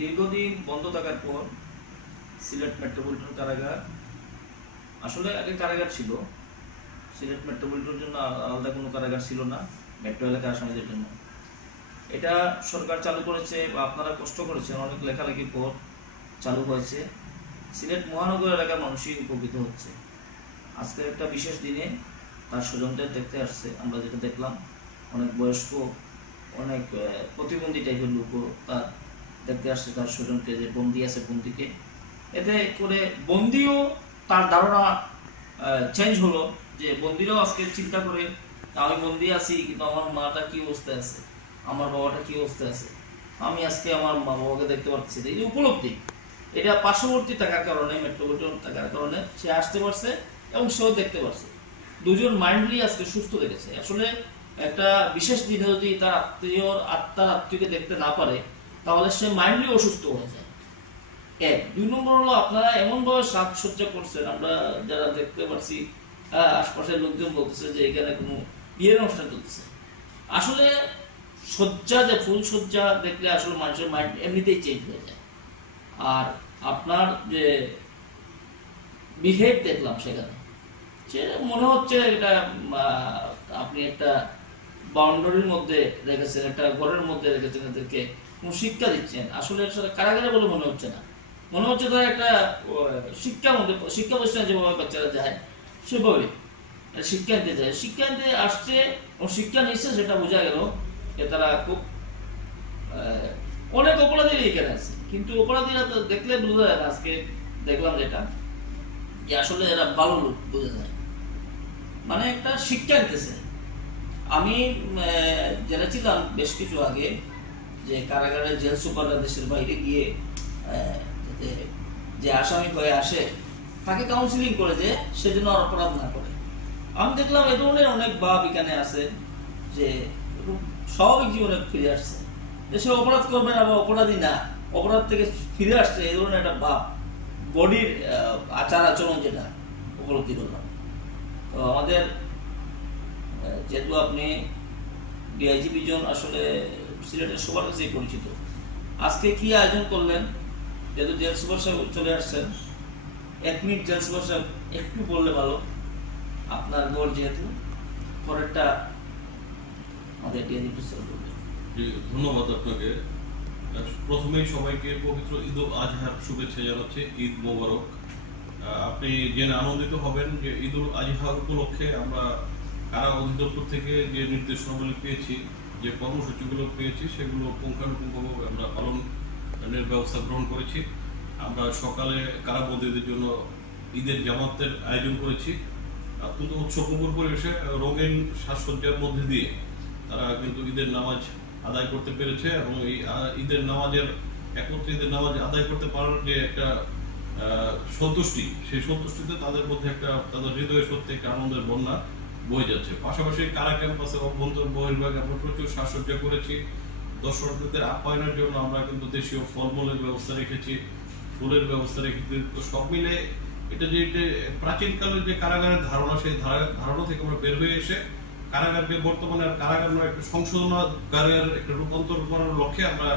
দীর্ঘদিন বন্ধ থাকার পর সিলেট মেট্রোপলিটন কারাগার আসলে আগে কারাগার ছিল। সিলেট মেট্রোপলিটনের জন্য আলাদা কোনো কারাগার ছিল না, মেট্রো এলাকার আসামিদের জন্য। এটা সরকার চালু করেছে বা আপনারা কষ্ট করেছেন, অনেক লেখালেখির পর চালু হয়েছে। সিলেট মহানগর এলাকার মানুষই উপকৃত হচ্ছে। আজকের একটা বিশেষ দিনে তার স্বজনদের দেখতে আসছে। আমরা যেটা দেখলাম, অনেক বয়স্ক, অনেক প্রতিবন্ধী টাইপের লোকও তার দেখতে আসছে তার স্বজনকে, যে বন্দি আছে বন্দিকে। এতে করে বন্দিও তার ধারণা চেঞ্জ হলো, যে বন্দিরাও আজকে চিন্তা করে আমি বন্দি আছি, কিন্তু আমার মাটা কি অবস্থায় আছে, আমার বাবাটা কি অবস্থায় আছে, আমি আজকে আমার মা বাবাকে দেখতে পাচ্ছি। এই উপলব্ধি, এটা পার্শ্ববর্তী থাকার কারণে, মেট্রোপলিটন থাকার কারণে সে আসতে পারছে এবং সেও দেখতে পারছে। দুজন মাইন্ডলি আজকে সুস্থ দেখেছে। আসলে একটা বিশেষ দিনে যদি তার আত্মীয়কে দেখতে না পারে, তাহলে সে মাইন্ডলি অসুস্থ হয়ে যায়। এক, দুই নম্বর হলো আপনারা এমনভাবে সাজসজ্জা করছেন, আমরা যারা দেখতে পাচ্ছি আশপাশের লোকজন বলতেছে যে এখানে কোনো বিয়ের অনুষ্ঠান চলতেছে। আসলে সজ্জা, যে ফুল সজ্জা দেখলে আসলে মানুষের মাইন্ড এমনিতেই চেঞ্জ হয়ে যায়। আর আপনার যে বিহেভ দেখলাম সেখানে, সে মনে হচ্ছে এটা আপনি একটা বাউন্ডারির মধ্যে রেখেছেন, একটা ঘরের মধ্যে রেখেছেন, এদেরকে কোনো শিক্ষা দিচ্ছেন। আসলে কারাগারে বলে মনে হচ্ছে না, মনে হচ্ছে তারা একটা শিক্ষার মধ্যে, শিক্ষা প্রতিষ্ঠানে যেভাবে বাচ্চারা যায় সেভাবে শিক্ষা নিতে যায়। শিক্ষা নিতে আসছে ও শিক্ষা নিচ্ছে, সেটা বোঝা গেল যে তারা খুব অনেক অপরাধীরা এখানে আছে, কিন্তু অপরাধীরা তো দেখলে বোঝা যায় না। আজকে দেখলাম যেটা, যে আসলে এরা ভালো লোক বোঝা যায়, মানে একটা শিক্ষা নিতেছে। আমি জেনেছিলাম বেশ কিছু আগে যে কারাগারের জেল সুপাররা দেশের বাইরে গিয়ে যে আসামি হয়ে আসে তাকে কাউন্সিলিং করে যে সে যেন আর অপরাধ না করে। আমি দেখলাম এ ধরনের অনেক বাপ এখানে আছে, যে স্বাভাবিক জীবনে ফিরে আসছে, যে সে অপরাধ করবে না বা অপরাধী না, অপরাধ থেকে ফিরে আসছে, এই ধরনের একটা বাপ বডির আচার আচরণ যেটা উপলব্ধি করলাম। তো আমাদের যেহেতু আপনি ডিআইজিপি জন আসলে সিলেটের সবার কাছেই পরিচিত, আজকে কি আয়োজন করলেন? যেহেতু জেল সুপার সাহেব চলে আসছেন, 1 মিনিট জেল সুপার সাহেব একটু বললে ভালো, আপনার গড় যেহেতু পরেরটা আমাদের ডিআইজিপি স্যার বলবেন। ধন্যবাদ আপনাকে। প্রথমেই সবাইকে পবিত্র ঈদ উল আজহার শুভেচ্ছা জানাচ্ছি। ঈদ মোবারক। আপনি জেনে আনন্দিত হবেন যে ঈদ উল আজহা উপলক্ষে আমরা কারা অধিদপ্তর থেকে যে নির্দেশনাগুলি পেয়েছি, যে কর্মসূচিগুলো পেয়েছি, সেগুলো পুঙ্খানুপুঙ্খভাবে আমরা পালনের ব্যবস্থা গ্রহণ করেছি। আমরা সকালে কারাবন্দীদের জন্য ঈদের জামাতের আয়োজন করেছি। অত্যন্ত উৎসবমুখর পরিবেশে রঙিন সাজসজ্জার মধ্যে দিয়ে তারা কিন্তু ঈদের নামাজ আদায় করতে পেরেছে, এবং এই ঈদের নামাজের একত্রে ঈদের নামাজ আদায় করতে পারার যে একটা সন্তুষ্টি, সেই সন্তুষ্টিতে তাদের মধ্যে একটা, তাদের হৃদয়ে সত্যি একটা আনন্দের বন্যা বয়ে যাচ্ছে। পাশাপাশি কারা ক্যাম্পাসে অভ্যন্তর বহির্ভাগে আমরা প্রচুর সাজসজ্জা করেছি। দর্শনার্থীদের আপ্যায়নের জন্য আমরা কিন্তু দেশীয় ফলমূলের ব্যবস্থা রেখেছি, ফুলের ব্যবস্থা রেখেছি। তো সব মিলে এটা যে প্রাচীনকালের যে কারাগারের ধারণা, সেই ধারণা থেকে আমরা বের হয়ে এসে কারাগারকে বর্তমানে আর কারাগার নয়, একটা সংশোধনাগারের একটা রূপান্তর করার লক্ষ্যে আমরা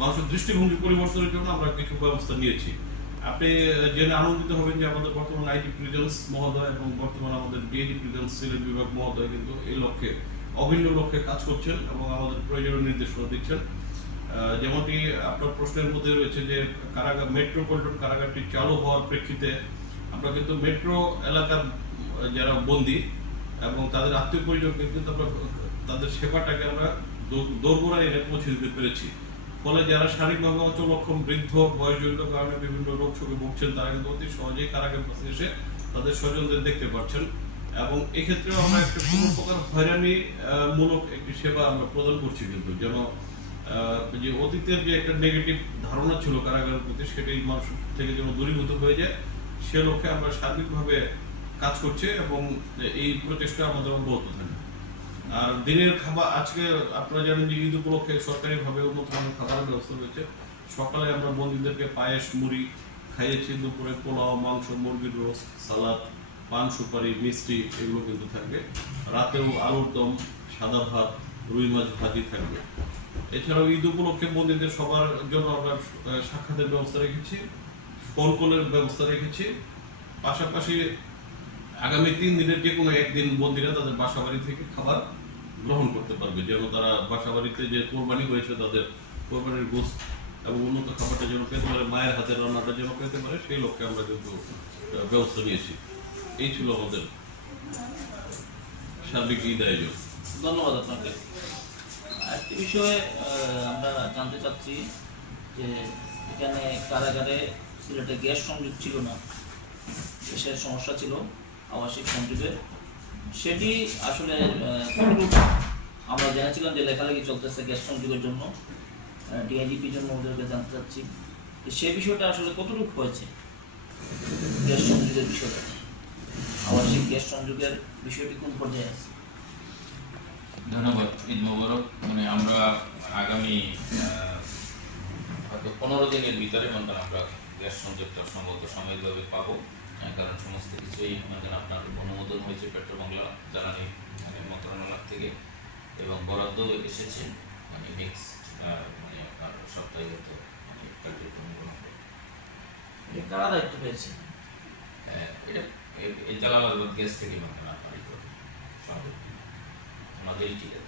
মানুষের দৃষ্টিভঙ্গি পরিবর্তনের জন্য আমরা কিছু ব্যবস্থা নিয়েছি। আপনি জেনে আনন্দিত হবেন যে আমাদের বর্তমান আইজি প্রিজেন্স মহোদয় এবং বর্তমানে আমাদের ডিআইজি প্রিজেন্স সিলেট বিভাগ মহোদয় কিন্তু এই লক্ষ্যে, অভিন্ন লক্ষ্যে কাজ করছেন এবং আমাদের প্রয়োজনীয় নির্দেশনা দিচ্ছেন। যেমনটি আপনার প্রশ্নের মধ্যে রয়েছে যে কারাগার, মেট্রোপলিটন কারাগারটি চালু হওয়ার প্রেক্ষিতে আমরা কিন্তু মেট্রো এলাকার যারা বন্দী এবং তাদের আত্মীয় পরিজনকে কিন্তু আমরা তাদের সেবাটাকে আমরা দোরগোড়ায় এনে পৌঁছে দিতে পেরেছি। ফলে যারা শারীরিকভাবে অচলক্ষম, বৃদ্ধ, বয়সজনিত কারণে বিভিন্ন রোগ শোকে ভুগছেন, তারা কিন্তু অতি সহজেই কারাগার পাশে এসে তাদের স্বজনদের দেখতে পাচ্ছেন। এবং এক্ষেত্রেও আমরা একটা কোনো প্রকার হয়রানি মূলক একটি সেবা আমরা প্রদান করছি, কিন্তু যেন যে অতীতের যে একটা নেগেটিভ ধারণা ছিল কারাগারের প্রতি, সেটাই মানুষ থেকে যেন দূরীভূত হয়ে যায়, সে লক্ষ্যে আমরা সার্বিকভাবে কাজ করছি এবং এই প্রচেষ্টা আমাদের অব্যাহত থাকবে। আর দিনের খাবার, আজকে আপনারা জানেন যে ঈদ উপলক্ষে সরকারিভাবে উন্নত মানের খাবারের ব্যবস্থা রয়েছে। সকালে আমরা বন্দীদেরকে পায়েস, মুড়ি খাইয়েছি, দুপুরে পোলাও, মাংস, মুরগির রোস্ট, সালাদ, পান সুপারি, মিষ্টি এগুলো কিন্তু থাকবে। রাতেও আলুর দম, সাদা ভাত, রুই মাছ ভাজি থাকবে। এছাড়াও ঈদ উপলক্ষে বন্দীদের সবার জন্য আমরা সাক্ষাতের ব্যবস্থা রেখেছি, ফোন কলের ব্যবস্থা রেখেছি। পাশাপাশি আগামী 3 দিনের যে কোনো একদিন বন্দীরা তাদের বাসাবাড়ি থেকে খাবার গ্রহণ করতে পারবে, যেন তারা বাসাবাড়িতে যে কোরবানি হয়েছে তাদের কোরবানির গোশত এবং উন্নত খাবারটা যেন পেতে পারে, মায়ের হাতের রান্নাটা যেন পেতে পারে, সেই লক্ষ্যে আমরা কিন্তু ব্যবস্থা নিয়েছি। এই ছিল আমাদের সার্বিক ঈদ আয়োজন। ধন্যবাদ আপনাকে। একটি বিষয়ে আমরা জানতে চাচ্ছি যে এখানে কারাগারে সিলেটে গ্যাস সংযোগ ছিল না, গ্যাসের সমস্যা ছিল আবাসিক সংযোগের। সেটি আসলে কতটুকু আমরা জেনেছিলাম যে লেখালেখি চলতেছে গ্যাস সংযোগের জন্য, ডিআইজিপির জন্য ওদেরকে জানতে চাচ্ছি যে সে বিষয়টা আসলে কতটুকু হয়েছে, গ্যাস সংযোগের বিষয়টা, আবাসিক গ্যাস সংযোগের বিষয়টি কোন পর্যায়ে আছে? ধন্যবাদ। ঈদ মোবারক। মানে আমরা আগামী হয়তো 15 দিনের ভিতরে মনে আমরা গ্যাস সংযোগটা সম্ভবত সাময়িকভাবে পাবো, কারণ সমস্ত কিছুই মানে আপনার অনুমোদন হয়েছে পেট্রোবাংলা জ্বালানি মন্ত্রণালয় থেকে এবং বরাদ্দ এসেছে মানে নেক্সট মানে আপনার সপ্তাহে হয়তো মানে কার্যক্রম গ্রহণ হবে। কারা দায়িত্ব পেয়েছে? এটা এই জালালাবাদ গ্যাস থেকে মানে আপনার সম্ভব আমাদেরই ঠিক আছে।